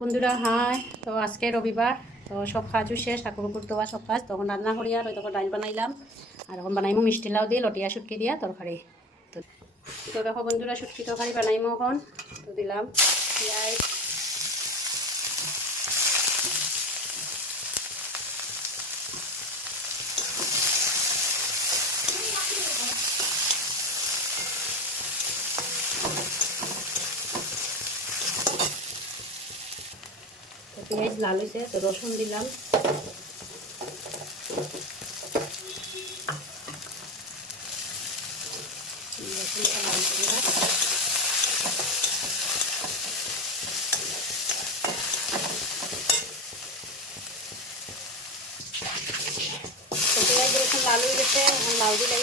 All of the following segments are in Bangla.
বন্ধুরা হাই। তো আজকে রবিবার, তো সব কাজও শেষ, ঠাকুর উপর দেওয়া সব কাজ। তখন রান্না করি আর তখন ডাইল বানাইলাম, আর এখন বানাইমো মিষ্টি লাউ দিয়ে লটিয়া শুটকি দিয়া তরকারি। তো দেখো বন্ধুরা, শুটকি তরকারি বানাইমো এখন। তো দিলাম পেঁয়াজ, তো পেঁয়াজ লাল হয়েছে, তো রসুন দিলাম, রসুনটা লাল করে তো পেঁয়াজ রসুন লাল হয়ে গেছে। এখন লাউ দিলাই,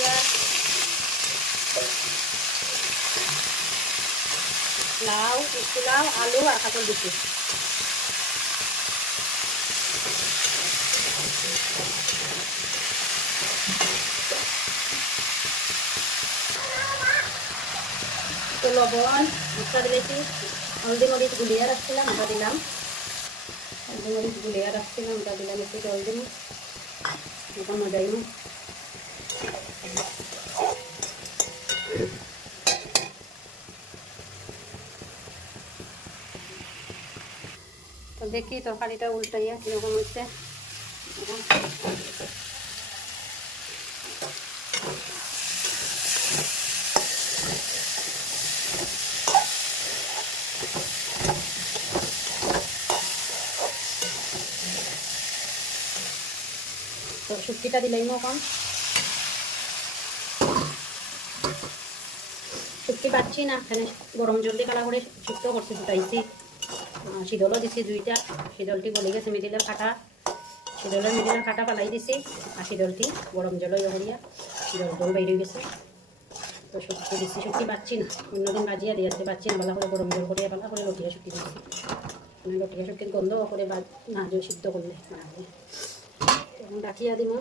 লাউ, মিষ্টি লাউ, আলু আর কাঁকল দিচ্ছি। তো লবণ মশলা দিয়েছি, হলদি মরিচ গুলিয়ে রাখছিলাম ওটা দিলাম, হলদি মরিচ গুলিয়ে রাখছিলাম ওটা দিলাম, একটু জল দিন এখন মজাই। তো দেখি তরকারিটা উল্টাইয়া কীরকম হচ্ছে। তো শুটকিটা দিলাম এখন, শুটকি পাচ্ছি না এখানে, গরম জল দিয়ে কালা করে শুক্ত করছি, ফুটাইছি, শীতলও দিছি দুইটা। শীতলটি গলে গেছে, মিডিলের কাটা, মিডিলের কাটা পালাই দিছি, আর শীতলটি গরম জল করিয়া শীতল জল বাইরে গেছে। তো শুটকি দিচ্ছি, শুটকি পাচ্ছি না, অন্যদিন বাজিয়া দিয়ে আসতে পাচ্ছি না, ভালো করে গরম জল করিয়া ভালো করে লটিয়া শুটকি দিচ্ছি, মানে লটিয়া শুটকির গন্ধ করে না যে সিদ্ধ করলে বানাবো। তখন রাখিয়া দিব,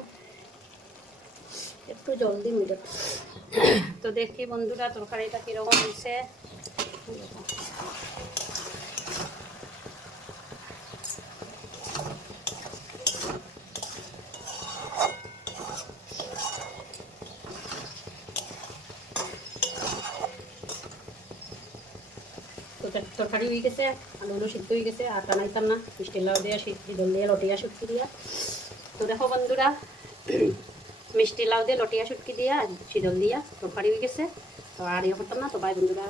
একটু জল দিই মিলে। তো দেখি বন্ধুরা তরকারিটা কীরকম হয়েছে। তো তরকারি হয়ে গেছে, আলু সিদ্ধ হয়ে গেছে, আর টানাইতাম না, মিষ্টি লাউ দিয়ে শীতল দিয়ে লটিয়া শুটকি দিয়া। তো দেখো বন্ধুরা, মিষ্টি লাউ দিয়ে লটিয়া শুটকি দিয়া শীতল দিয়া তরকারি হয়ে গেছে। তো আর ইয়ে করতাম না, তো বাই বন্ধুরা।